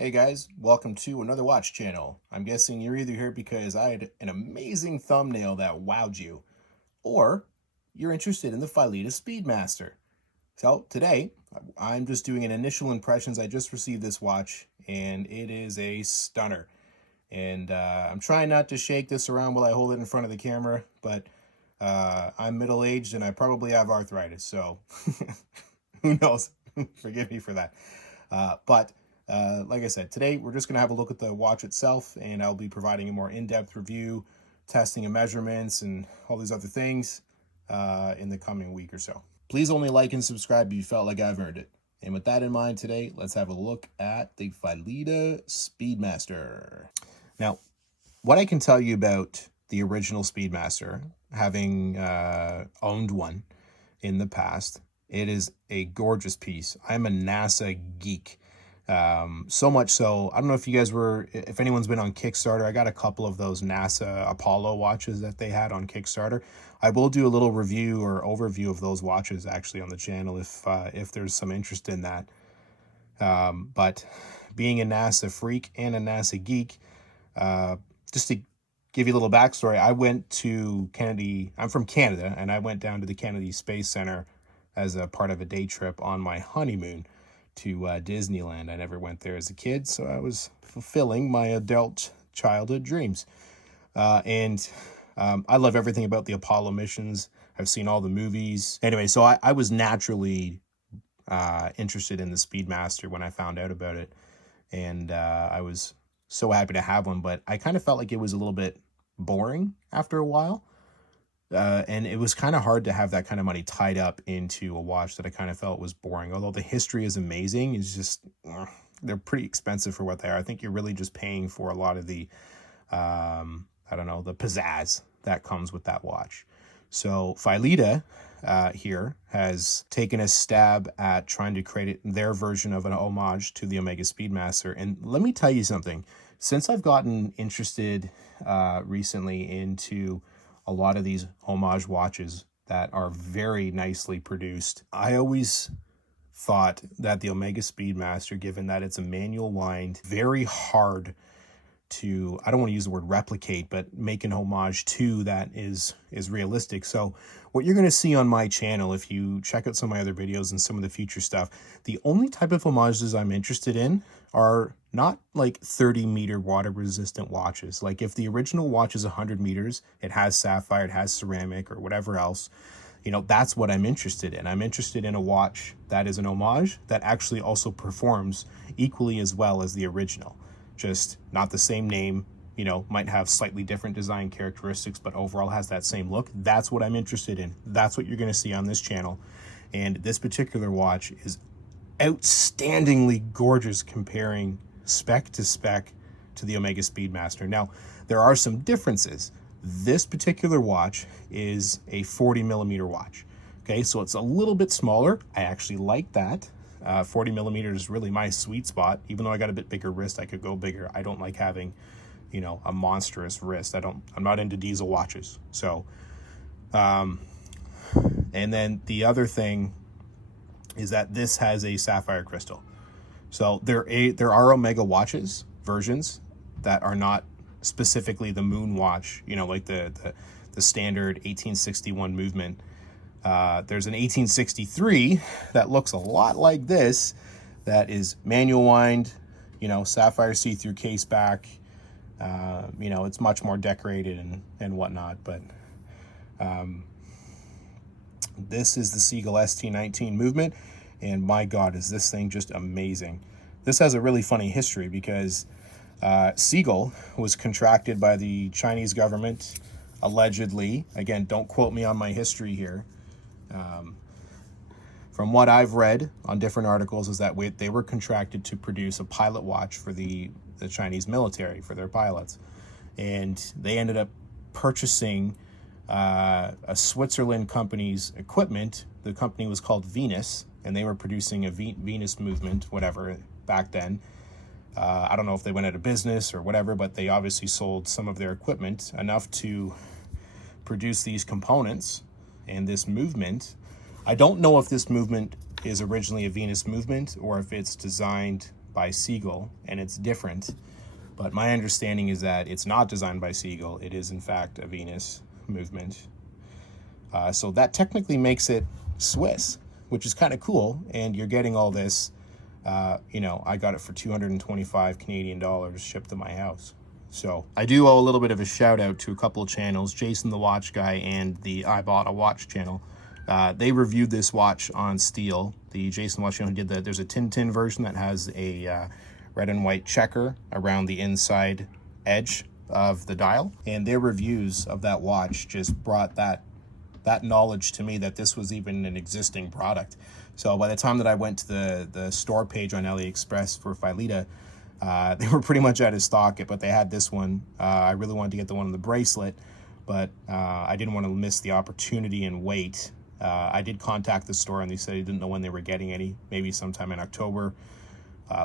Hey guys, welcome to another watch channel. I'm guessing you're either here because I had an amazing thumbnail that wowed you, or you're interested in the Phylida Speedmaster. So today, I'm just doing an initial impressions. I just received this watch, and it is a stunner. And I'm trying not to shake this around while I hold it in front of the camera, but I'm middle-aged and I probably have arthritis, so who knows? Forgive me for that. But like I said, today we're just going to have a look at the watch itself, and I'll be providing a more in-depth review, testing and measurements, and all these other things in the coming week or so. Please only like and subscribe if you felt like I've earned it. And with that in mind today, let's have a look at the Phylida Speedmaster. Now, what I can tell you about the original Speedmaster, having owned one in the past, it is a gorgeous piece. I'm a NASA geek. So much so, I don't know if you guys if anyone's been on Kickstarter, I got a couple of those NASA Apollo watches that they had on Kickstarter. I will do a little review or overview of those watches actually on the channel if there's some interest in that. But being a NASA freak and a NASA geek, just to give you a little backstory, I went to Kennedy. I'm from Canada, and I went down to the Kennedy Space Center as a part of a day trip on my honeymoon to Disneyland. I never went there as a kid, so I was fulfilling my adult childhood dreams. I love everything about the Apollo missions. I've seen all the movies. Anyway, so I was naturally interested in the Speedmaster when I found out about it. And I was so happy to have one, but I kind of felt like it was a little bit boring after a while. And it was kind of hard to have that kind of money tied up into a watch that I kind of felt was boring. Although the history is amazing, it's just, they're pretty expensive for what they are. I think you're really just paying for a lot of the, I don't know, the pizzazz that comes with that watch. So Phylida here has taken a stab at trying to create their version of an homage to the Omega Speedmaster. And let me tell you something. Since I've gotten interested recently into a lot of these homage watches that are very nicely produced, I always thought that the Omega Speedmaster, given that it's a manual wind, very hard to, I don't want to use the word replicate, but make an homage to that is realistic. So what you're going to see on my channel, if you check out some of my other videos and some of the future stuff, the only type of homages I'm interested in are not like 30-meter water resistant watches. Like if the original watch is 100 meters, it has sapphire, it has ceramic or whatever else, you know, that's what I'm interested in. I'm interested in a watch that is an homage that actually also performs equally as well as the original. Just not the same name, you know, might have slightly different design characteristics, but overall has that same look. That's what I'm interested in. That's what you're going to see on this channel. And this particular watch is outstandingly gorgeous comparing spec to the Omega Speedmaster. Now, there are some differences. This particular watch is a 40 millimeter watch. Okay, so it's a little bit smaller. I actually like that. 40 millimeters is really my sweet spot. Even though I got a bit bigger wrist, I could go bigger. I don't like having, you know, a monstrous wrist. I'm not into diesel watches. So, and then the other thing is that this has a sapphire crystal. So there are Omega watches versions that are not specifically the moon watch, you know, like the standard 1861 movement. There's an 1863 that looks a lot like this, that is manual wind, you know, sapphire see-through case back. You know, it's much more decorated and whatnot, but this is the Seagull ST19 movement, and my God, is this thing just amazing. This has a really funny history because Seagull was contracted by the Chinese government, allegedly. Again, don't quote me on my history here. From what I've read on different articles is that they were contracted to produce a pilot watch for the Chinese military, for their pilots. And they ended up purchasing a Switzerland company's equipment. The company was called Venus, and they were producing a Venus movement, whatever, back then. I don't know if they went out of business or whatever, but they obviously sold some of their equipment enough to produce these components and this movement. I don't know if this movement is originally a Venus movement or if it's designed by Seagull, and it's different. But my understanding is that it's not designed by Seagull. It is, in fact, a Venus movement. So that technically makes it Swiss, which is kind of cool. And you're getting all this, you know, I got it for 225 Canadian dollars shipped to my house. So I do owe a little bit of a shout out to a couple of channels, Jason the Watch Guy and the I Bought a Watch channel. They reviewed this watch on steel. The Jason Watch channel did that. There's a Tintin version that has a red and white checker around the inside edge of the dial. And their reviews of that watch just brought that knowledge to me that this was even an existing product. So by the time that I went to the store page on AliExpress for Phylida, they were pretty much out of stock, but they had this one. I really wanted to get the one on the bracelet, but I didn't want to miss the opportunity and wait. I did contact the store, and they said they didn't know when they were getting any, maybe sometime in October,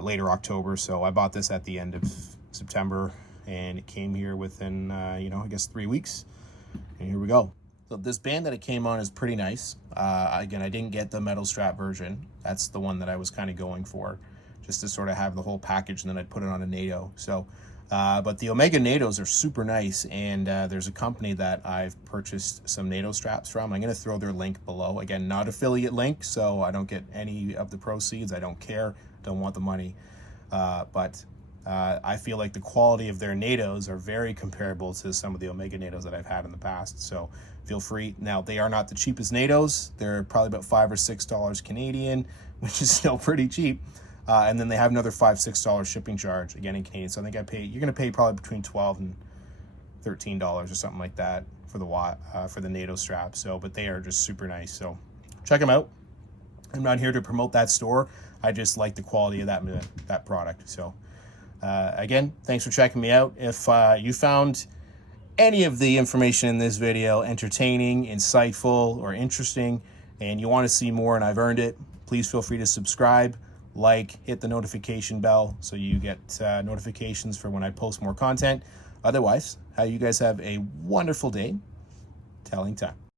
later October. So I bought this at the end of September, and it came here within, you know, I guess 3 weeks, and here we go. So this band that it came on is pretty nice. Again, I didn't get the metal strap version. That's the one that I was kind of going for, just to sort of have the whole package, and then I'd put it on a NATO. So, but the Omega Natos are super nice, and there's a company that I've purchased some NATO straps from. I'm going to throw their link below. Again, not affiliate link, so I don't get any of the proceeds. I don't care. Don't want the money. But I feel like the quality of their NATOs are very comparable to some of the Omega Natos that I've had in the past. So feel free. Now, they are not the cheapest NATOs. They're probably about $5 or $6 Canadian, which is still pretty cheap. And then they have another $5-6 shipping charge, again, in Canadian. So I think you're going to pay probably between $12 and $13 or something like that for the NATO strap. So, but they are just super nice. So check them out. I'm not here to promote that store. I just like the quality of that product. So again, thanks for checking me out. If you found any of the information in this video entertaining, insightful, or interesting, and you want to see more and I've earned it, please feel free to subscribe, like, hit the notification bell so you get notifications for when I post more content. Otherwise, you guys have a wonderful day. Telling time.